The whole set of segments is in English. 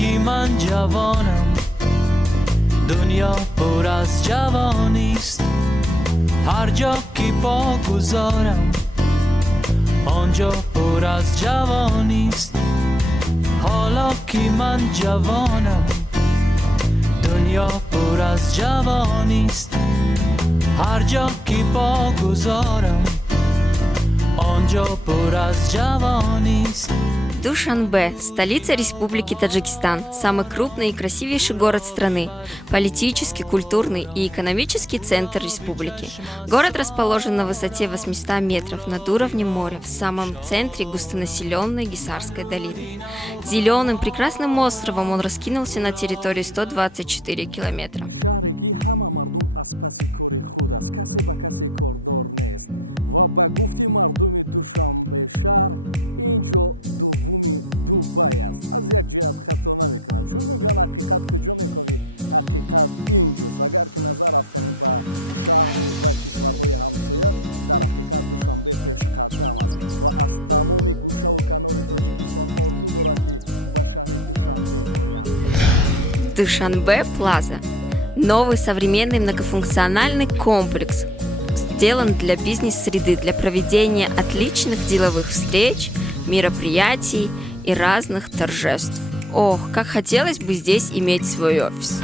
کی من جوانم دنیا پر از جوانیست هر جا که پا گذارم آنجا پر از جوانیست حالا که من جوانم دنیا پر از جوانیست هر جا که پا گذارم آنجا پر از جوانیست. Душанбе – столица республики Таджикистан, самый крупный и красивейший город страны, политический, культурный и экономический центр республики. Город расположен на высоте 800 метров над уровнем моря в самом центре густонаселенной Гисарской долины. Зеленым прекрасным островом он раскинулся на территории 124 километра. Душанбе Плаза – новый современный многофункциональный комплекс, сделан для бизнес-среды, для проведения отличных деловых встреч, мероприятий и разных торжеств. Ох, как хотелось бы здесь иметь свой офис!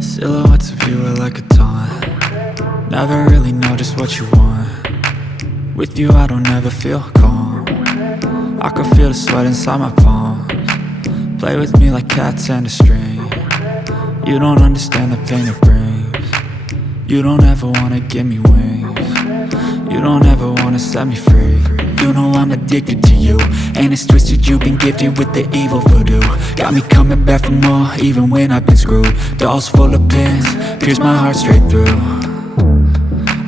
Silhouettes of you are like a taunt. Never really know just what you want. With you I don't ever feel calm. I can feel the sweat inside my palms. Play with me like cats and a string. You don't understand the pain it brings. You don't ever wanna give me wings. You don't ever wanna set me free. You know I'm addicted to you, and it's twisted, you've been gifted with the evil voodoo. Got me coming back for more, even when I've been screwed. Dolls full of pins, pierce my heart straight through.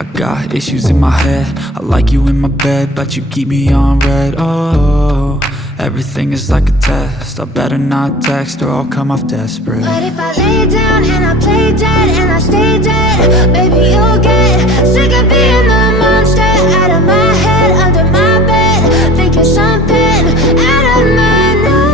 I got issues in my head, I like you in my bed, but you keep me on red. Oh, everything is like a test, I better not text or I'll come off desperate. But if I lay down and I play dead and I stay dead, baby you'll get sick of being the monster out of my head, under my bed, thinking something out of my nose.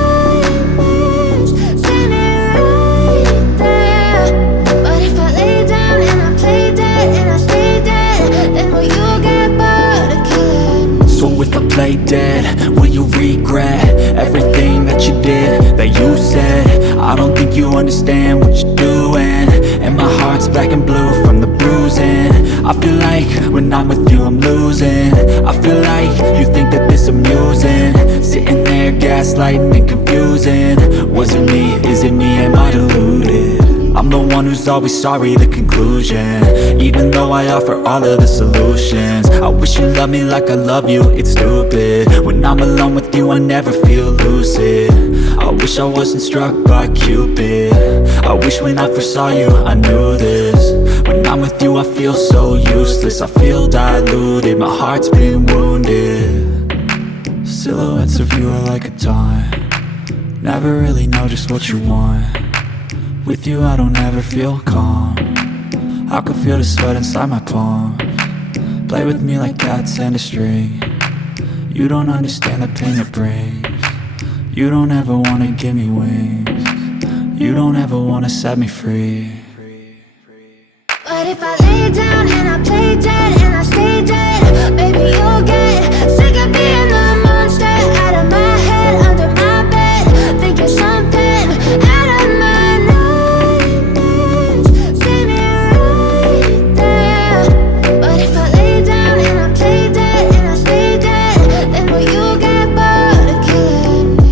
never play dead? Will you regret everything that you did, that you said? I don't think you understand what you're doing, and my heart's black and blue from the bruising. I feel like when I'm with you I'm losing. I feel like you think that this amusing, sitting there gaslighting and confusing. Was it me? Is it me? Am I deluded? I'm the one who's always sorry, the conclusion, even though I offer all of the solutions. I wish you loved me like I love you, it's stupid. When I'm alone with you I never feel lucid. I wish I wasn't struck by Cupid. I wish when I first saw you I knew this. When I'm with you I feel so useless, I feel diluted, my heart's been wounded. Silhouettes of you are like a taunt, never really know just what you want. With you I don't ever feel calm, I can feel the sweat inside my palms. Play with me like cats and a string. You don't understand the pain it brings. You don't ever wanna give me wings. You don't ever wanna set me free. But if I lay down and I play dead and I stay dead, baby you'll get sick of being the monster out of my head, under my bed. Think you're something out of my nightmares. See me right there. But if I lay down and I play dead and I stay dead, then will you get bored of killing me?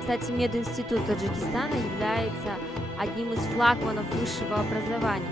Кстати, мединститут Таджикистана является одним из флагманов высшего образования.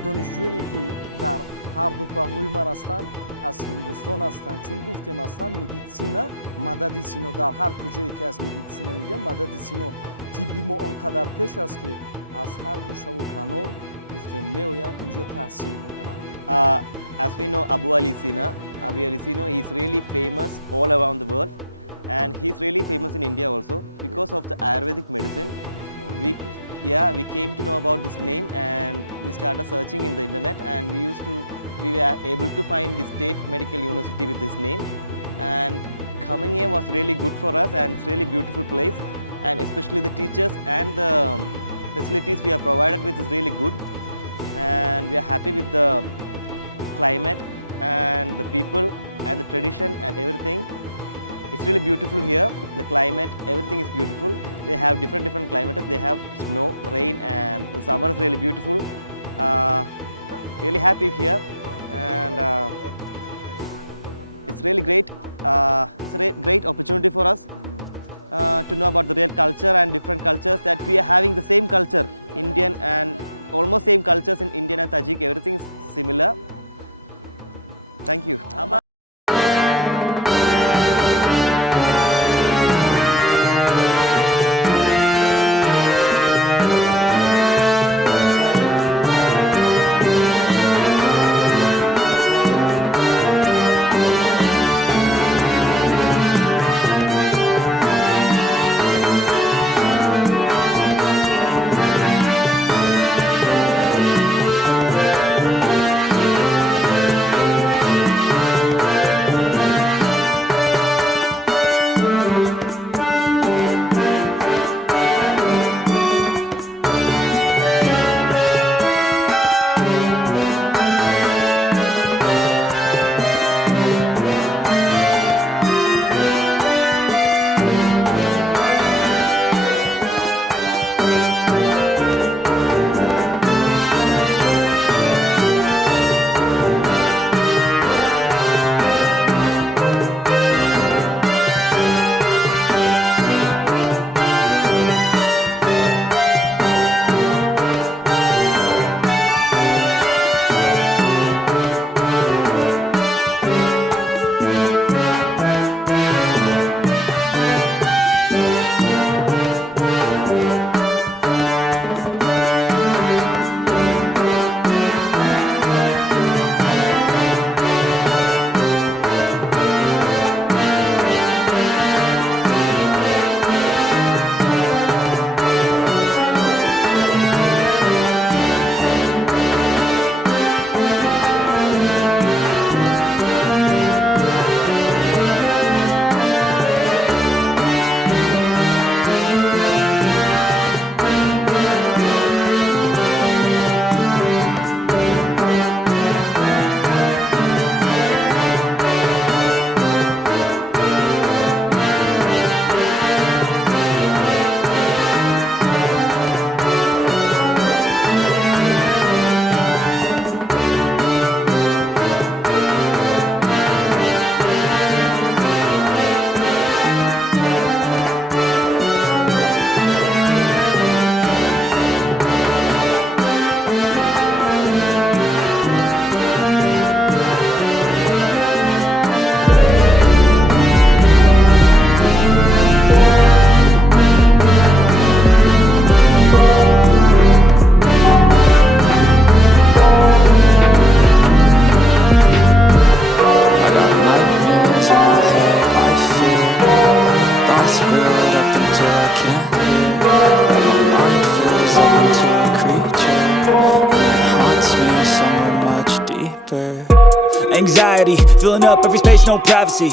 Anxiety, filling up every space, no privacy.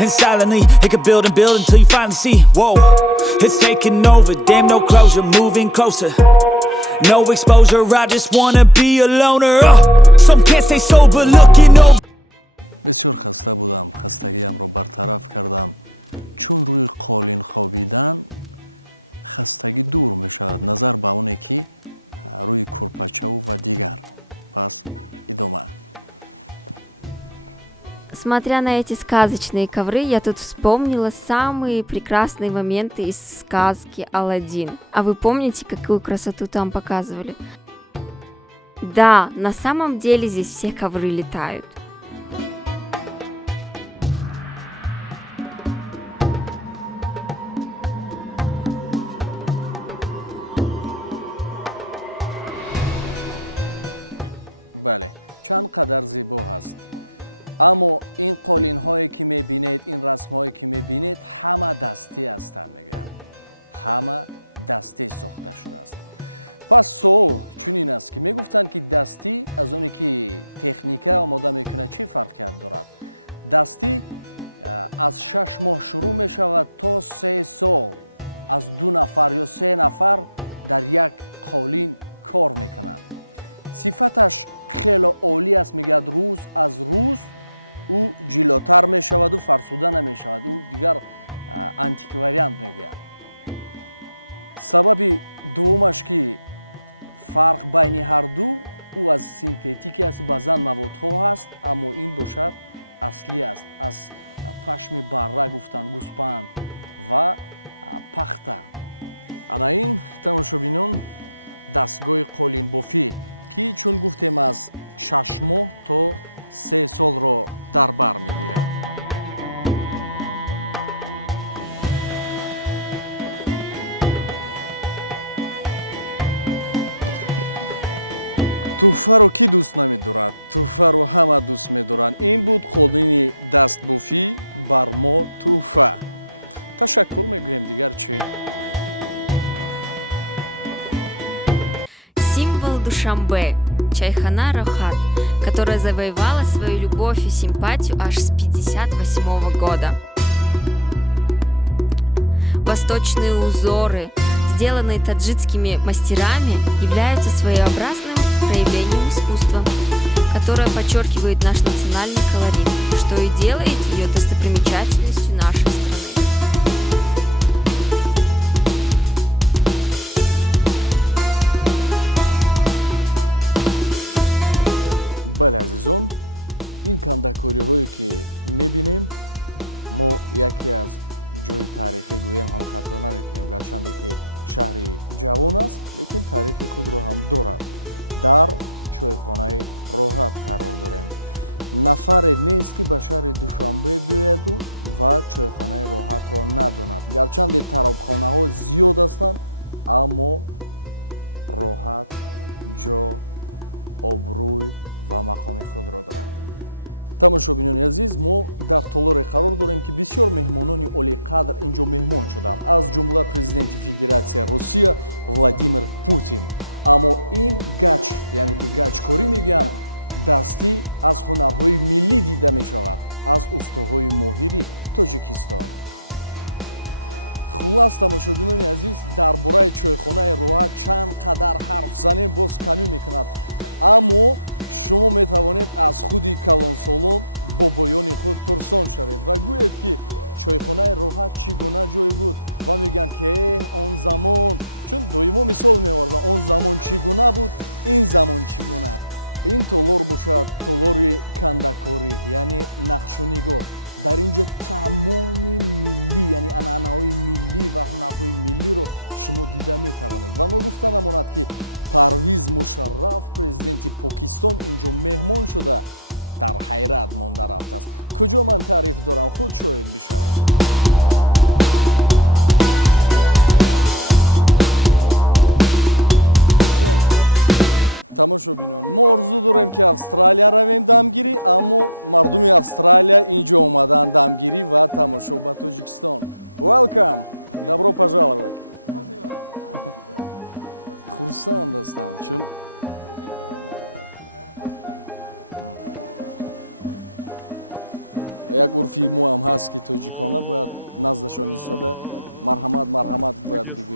And silently, it could build and build until you finally see, whoa, it's taking over, damn no closure, moving closer. No exposure, I just wanna be a loner. Some can't stay sober, looking over. Смотря на эти сказочные ковры, я тут вспомнила самые прекрасные моменты из сказки «Аладдин». А вы помните, какую красоту там показывали? Да, на самом деле здесь все ковры летают. Душанбе, чайхана Рохат, которая завоевала свою любовь и симпатию аж с 1958 года. Восточные узоры, сделанные таджикскими мастерами, являются своеобразным проявлением искусства, которое подчеркивает наш национальный колорит, что и делает ее достопримечательностью нашей страны.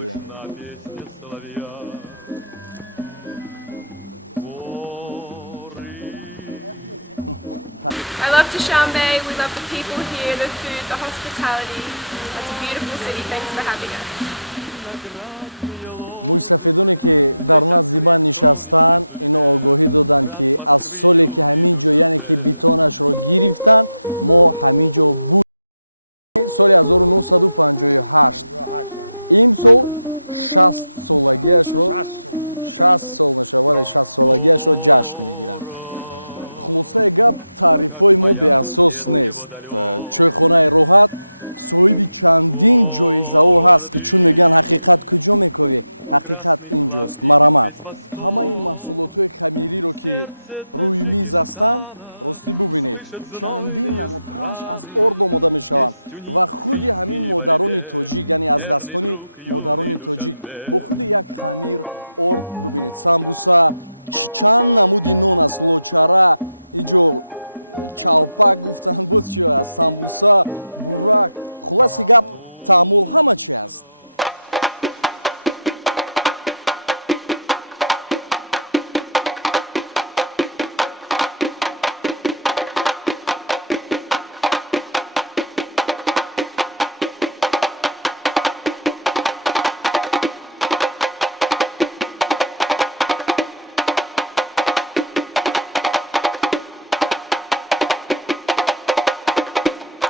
слышна песня соловья. Горы. I love Dushanbe, we love the people here, the food, the hospitality. It's a beautiful city, thanks for having us. Наградные лоты, весь открыт солнечной судьбе, брат Москвы юный Душанбе. Как маяк свет его далек, гордый красный флаг видит весь восток. В сердце Таджикистана слышат знойные страны. Есть у них в жизни и борьбе верный друг юный Душанбе.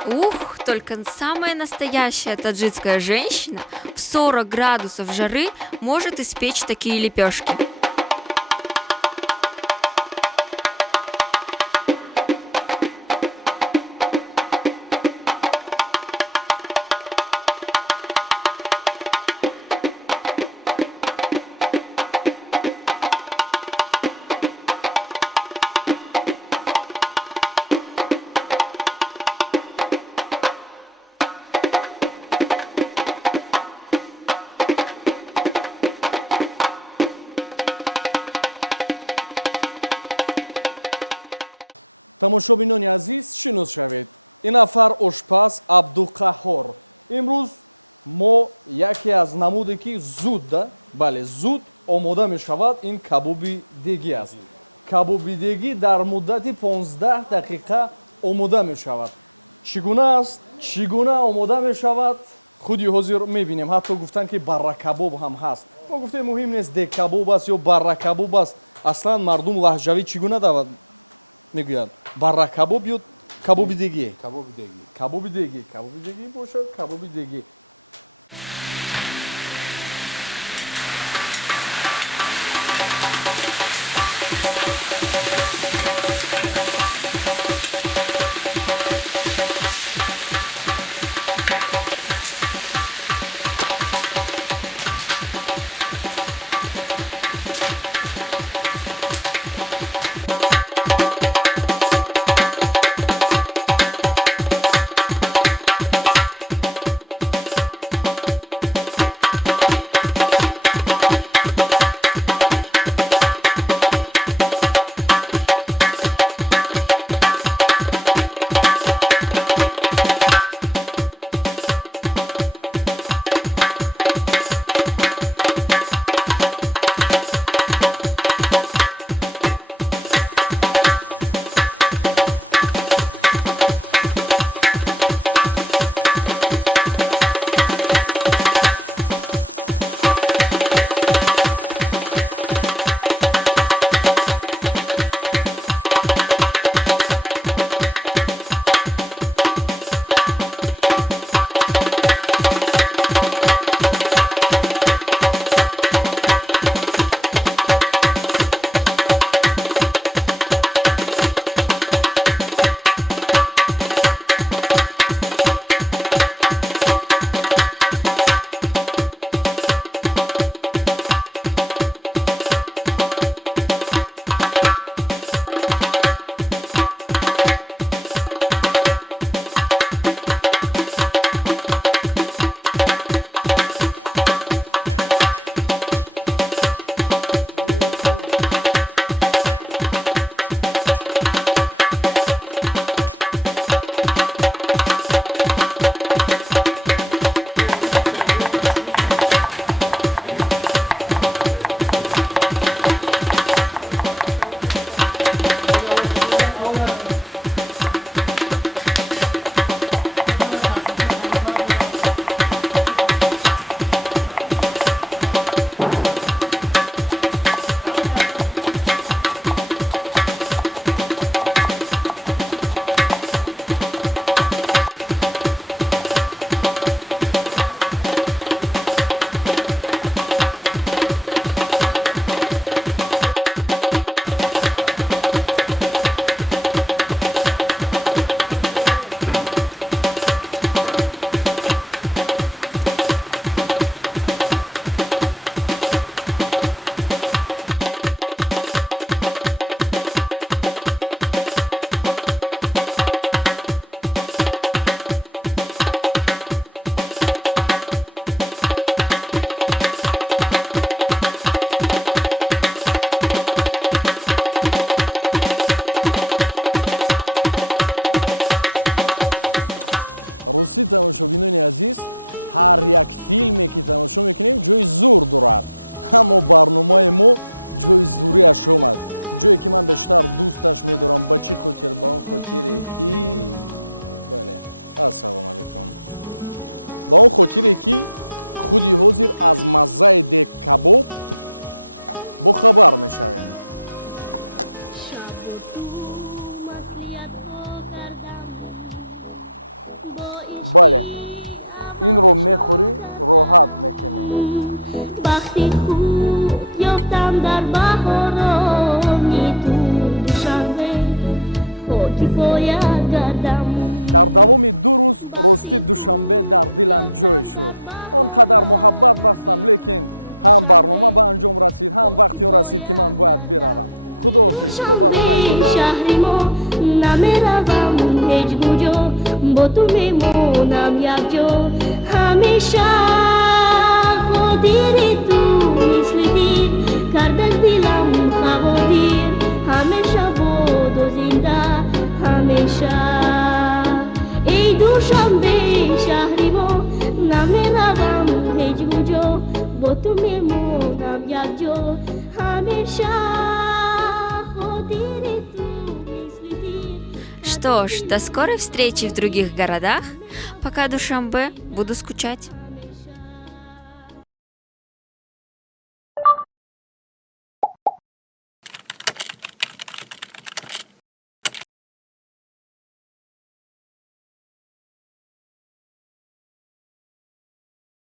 Ух, только самая настоящая таджикская женщина в 40 градусов жары может испечь такие лепешки. با عشقی اول آشنا کردم وقتی خود یافتم در بهارانی تو دوشنبه خاکی پایت گردم وقتی خود یافتم در بهارانی تو دوشنبه خاکی پایت گردم دوشنبه شهری ما نمیروم هیچ کجا با تو میمونم یک جا همیشه خاطر تو مثل دیر کرد از دلم خواطر همیشه بود و زنده همیشه ای دوشنبه شهری ما نمیروم هیچ کجا با تو میمونم یک جا همیشه خاطر تو مثل دیر. Что ж, до скорой встречи в других городах. Пока Душанбе, буду скучать.